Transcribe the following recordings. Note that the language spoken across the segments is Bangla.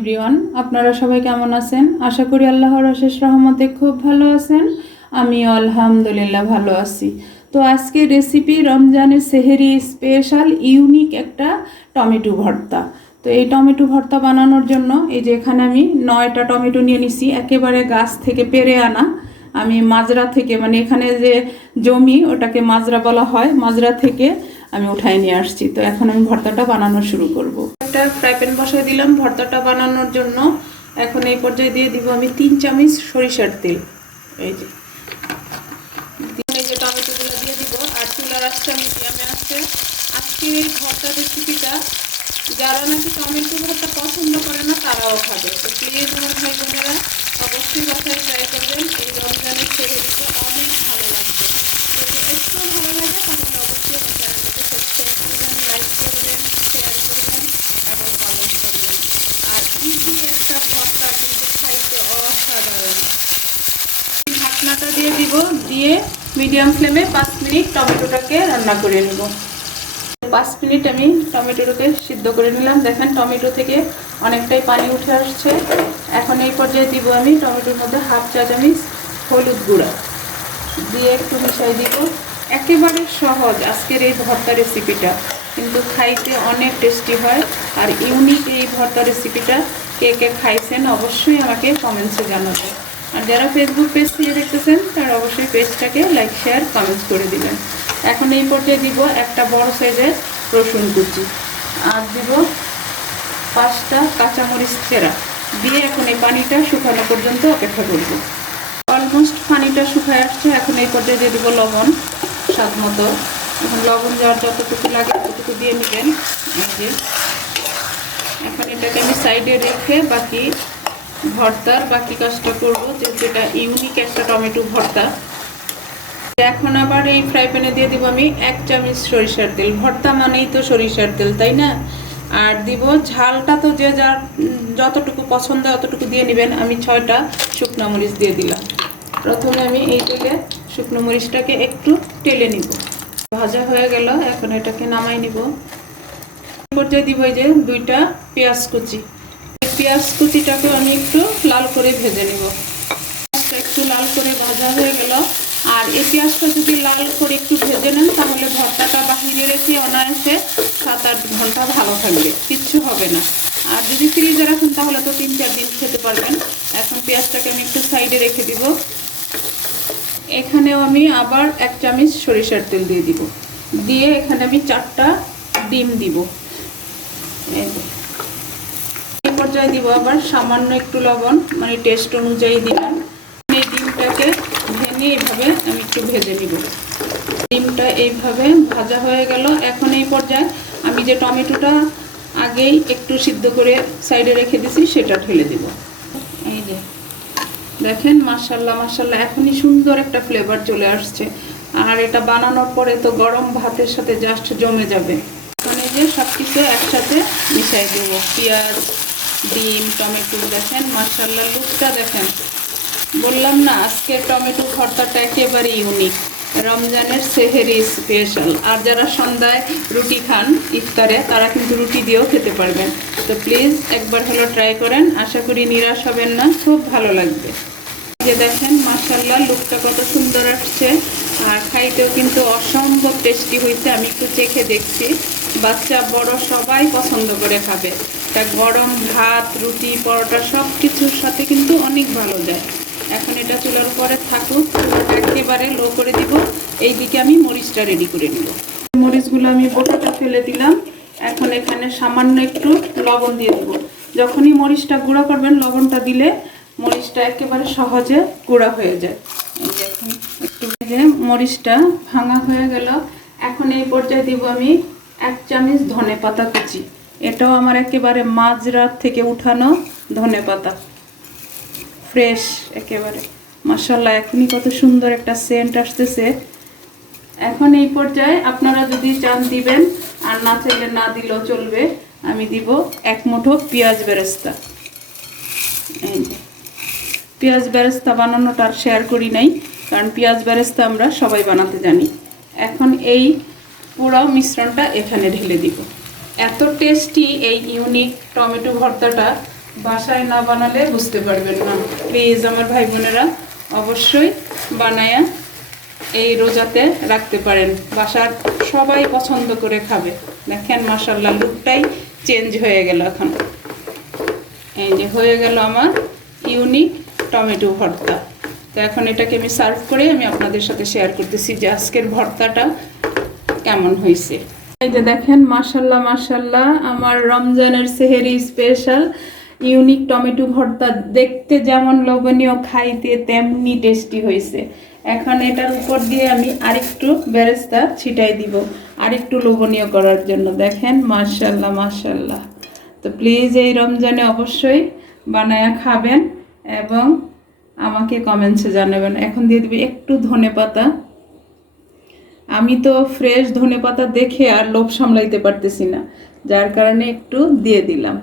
এভরিওয়ান, আপনারা সবাই কেমন আছেন? আশা করি আল্লাহর অশেষ রহমতে খুব ভালো আছেন। আমি আলহামদুলিল্লাহ ভালো আছি। তো আজকে রেসিপি রমজানের সেহেরি স্পেশাল ইউনিক একটা টমেটো ভর্তা। তো এই টমেটো ভর্তা বানানোর জন্য এই যে এখানে আমি 9টা টমেটো নিয়ে নিছি, একেবারে গাছ থেকে পেড়ে আনা। আমি মাজরা থেকে, মানে এখানে যে জমি ওটাকে মাজরা বলা হয়, মাজরা থেকে আমি উঠাই নিয়ে আসছি। তো এখন আমি ভর্তাটা বানানো শুরু করব। একটা ফ্রাই প্যান বসাই দিলাম ভর্তাটা বানানোর জন্য। এখন এই পর্যায়ে দিয়ে দিব আমি 3 চামচ সরিষার তেল। এই যে টমেটোগুলো দিয়ে দিব, আর চুলার আঁচটা মিডিয়ামে আছে। আজকের এই ভর্তা রেসিপিটা যারা নাকি টমেটো ভর্তা পছন্দ করে না তারাও খাবে। তো প্লিজ আমার ভাই বোনেরা অবশ্যই বাসায় ট্রাই করবেন। এই রমজানের সেহেরিতে অনেক ভালো লাগবে। যদি একটু ভালো লাগে তাহলে অবশ্যই আমার চ্যানেলটাকে সাবস্ক্রাইব করবেন, লাইক করবেন, শেয়ার করবেন এবং কমেন্ট করবেন। আর ইজি একটা ভর্তা, কিন্তু খাইতে অসাধারণ। ঢাকনাটা দিয়ে দিব, দিয়ে মিডিয়াম ফ্লেমে 5 মিনিট টমেটোটাকে রান্না করে নেব। 5 মিনিট আমি টমেটোটাকে সিদ্ধ করে নিলাম। দেখেন টমেটো থেকে অনেকটাই পানি উঠে আসছে। এখন এই পর্যায়ে দিব আমি টমেটোর মধ্যে হাফ চা চামচ হলুদ গুঁড়া দিয়ে একটু মিশাই দিব। একেবারে সহজ আজকের এই ভর্তা রেসিপিটা, কিন্তু খাইতে অনেক টেস্টি হয়। আর ইউনিক এই ভর্তা রেসিপিটা কে কে খাইছেন অবশ্যই আমাকে কমেন্টসে জানাবেন। আর যারা ফেসবুক পেজ থেকে দেখতেছেন তারা অবশ্যই পেজটাকে লাইক, শেয়ার, কমেন্টস করে দিবেন। এখন এই পর্যায়ে দিব একটা বড় সাইজের রসুন কুচি, আর দিব 5টা কাঁচামরিচ চেরা দিয়ে এখন এই পানিটা শুকানো পর্যন্ত অপেক্ষা করব। অলমোস্ট পানিটা শুকায় আসছে। এখন এই পর্যায়ে দিয়ে দিব লবণ স্বাদ মতো। এখন লবণ যাওয়ার যতটুকু লাগে ততটুকু দিয়ে নেবেন। এখন এটাকে আমি সাইডে রেখে ভর্তার বাকি কাজটা করবো, যেহেতু এটা ইউনিক একটা টমেটো ভর্তা। এখন আবার এই ফ্রাই প্যানে দিয়ে দিব আমি 1 চামচ সরিষার তেল। ভর্তা মানেই তো সরিষার তেল, তাই না? আর দিব ঝালটা তো যে যার যতটুকু পছন্দ অতটুকু দিয়ে নেবেন। আমি 6টা শুকনো মরিচ দিয়ে দিলাম। প্রথমে আমি এই তেলে শুকনো মরিচটাকে একটু টেলে নিব। ভাজা হয়ে গেল, এখন এটাকে নামাই নিব। পর্যায়ে দিব এই যে 2টা পেঁয়াজ কুচি। পেঁয়াজ কুচিটাকে আমি একটু লাল করে ভেজে নিব। একটু লাল করে ভাজা হয়ে গেল। আর এই পেঁয়াজটা যদি লাল করে একটু ভেজে নেন তাহলে ভর্তাটা বাহিরে রেখে অনায়াসে 7-8 ঘন্টা ভালো থাকবে, কিচ্ছু হবে না। আর যদি ফ্রিজে রাখেন তাহলে তো 3-4 দিন খেতে পারবেন। এখন পেঁয়াজটাকে আমি একটু সাইডে রেখে দিব। এখানেও আমি আবার 1 চামচ সরিষার তেল দিয়ে দিব। দিয়ে এখানে আমি 4টা ডিম দিব। এই পর্যায়ে দিব আবার সামান্য একটু লবণ, মানে টেস্ট অনুযায়ী দিলাম। এই ডিমটাকে ভেঙে এইভাবে আমি একটু ভেজে নিব। ডিমটা এইভাবে ভাজা হয়ে গেল। এখন এই পর্যায়ে আমি যে টমেটোটা আগেই একটু সিদ্ধ করে সাইডে রেখে দিছি সেটা ঢেলে দিব। এই যে দেখেন, মাশাআল্লাহ মাশাআল্লাহ, এখনই সুন্দর একটা ফ্লেভার চলে আসছে। আর এটা বানানোর পরে তো গরম ভাতের সাথে জাস্ট জমে যাবে। এখন এই যে সব কিছু একসাথে মিশাই দেবো, পেঁয়াজ, ডিম, টমেটো। দেখেন মাশাআল্লাহ, লুকটা দেখেন। বললাম না আজকের টমেটো ভর্তাটা একেবারে ইউনিক, রমজানের সেহেরি স্পেশাল। আর যারা সন্ধ্যায় রুটি খান ইফতারে, তারা কিন্তু রুটি দিয়েও খেতে পারবেন। তো প্লিজ একবার হলো ট্রাই করেন, আশা করি নিরাশ হবেন না, খুব ভালো লাগবে। যে দেখেন মাশাআল্লাহ, লুকটা কত সুন্দর আসছে। আর খাইতেও কিন্তু অসম্ভব টেস্টি হয়েছে। আমি একটু চেখে দেখছি, বাচ্চা বড় সবাই পছন্দ করে খাবে। তা গরম ভাত, রুটি, পরোটা সব কিছুর সাথে কিন্তু অনেক ভালো যায়। এখন এটা চুলার উপরে থাকুক, একেবারে লো করে দিব। এইদিকে আমি মরিচটা রেডি করে নিব। মরিচগুলো আমি বোটাটা ফেলে দিলাম। এখন এখানে সামান্য একটু লবণ দিয়ে দেবো। যখনই মরিচটা গুঁড়া করবেন লবণটা দিলে মরিচটা একেবারে সহজে গুঁড়া হয়ে যায়। এই যে এখন একটু ভেজে মরিচটা ভাঙা হয়ে গেল। এখন এই পর্যায়ে দিব আমি 1 চামচ ধনেপাতা কুচি। এটাও আমার একেবারে মাঝরাত থেকে উঠানো ধনেপাতা, ফ্রেশ একেবারে। মাশাআল্লাহ, এখনই কত সুন্দর একটা সেন্ট আসতেছে। এখন এই পর্যায়ে আপনারা যদি চান দিবেন, আর না চাইলে না দিলেও চলবে। আমি দিব 1 মুঠো পেঁয়াজ বেরেস্তা। এই যে পেঁয়াজ বেরেস্তা বানানোটা আর শেয়ার করি নাই, কারণ পেঁয়াজ বেরেস্তা আমরা সবাই বানাতে জানি। এখন এই পুরো মিশ্রণটা এখানে ঢেলে দিব। এত টেস্টি এই ইউনিক টমেটো ভর্তাটা বাসায় না বানালে বুঝতে পারবেন না। প্লিজ আমার ভাই বোনেরা অবশ্যই বানায়া এই রোজাতে রাখতে পারেন, বাসার সবাই পছন্দ করে খাবে। দেখেন মাশাআল্লাহ লুকটাই চেঞ্জ হয়ে গেল। এখন এই যে হয়ে গেল আমার ইউনিক টমেটো ভর্তা। তো এখন এটাকে আমি সার্ভ করে আমি আপনাদের সাথে শেয়ার করতেছি যে আজকের ভর্তাটা কেমন হয়েছে। এই যে দেখেন মাশাআল্লাহ মাশাআল্লাহ আমার রমজানের সেহেরি স্পেশাল ইউনিক টমেটো ভর্তা, দেখতে যেমন লোভনীয় খাইতে তেমনি টেস্টি হয়েছে। এখন এটার উপর দিয়ে আমি আরেকটু বেরেস্তা ছিটাই দিব আরেকটু লোভনীয় করার জন্য। দেখেন মাশাআল্লাহ মাশাআল্লাহ। তো প্লিজ এই রমজানে অবশ্যই বানায়া খাবেন এবং আমাকে কমেন্টসে জানাবেন। এখন দিয়ে দিবি একটু ধনেপাতা। আমি তো ফ্রেশ ধনেপাতা দেখে আর লোভ সামলাইতে পারতেছি না, যার কারণে একটু দিয়ে দিলাম।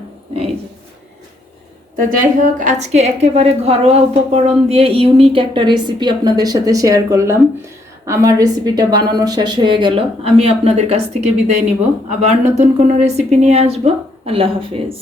এই যে তো যাই হোক, আজকে একেবারে ঘরোয়া উপকরণ দিয়ে ইউনিক একটা রেসিপি আপনাদের সাথে শেয়ার করলাম। আমার রেসিপিটা বানানো শেষ হয়ে গেল। আমি আপনাদের কাছ থেকে বিদায় নিব, আবার নতুন কোনো রেসিপি নিয়ে আসবো। আল্লাহ হাফেজ।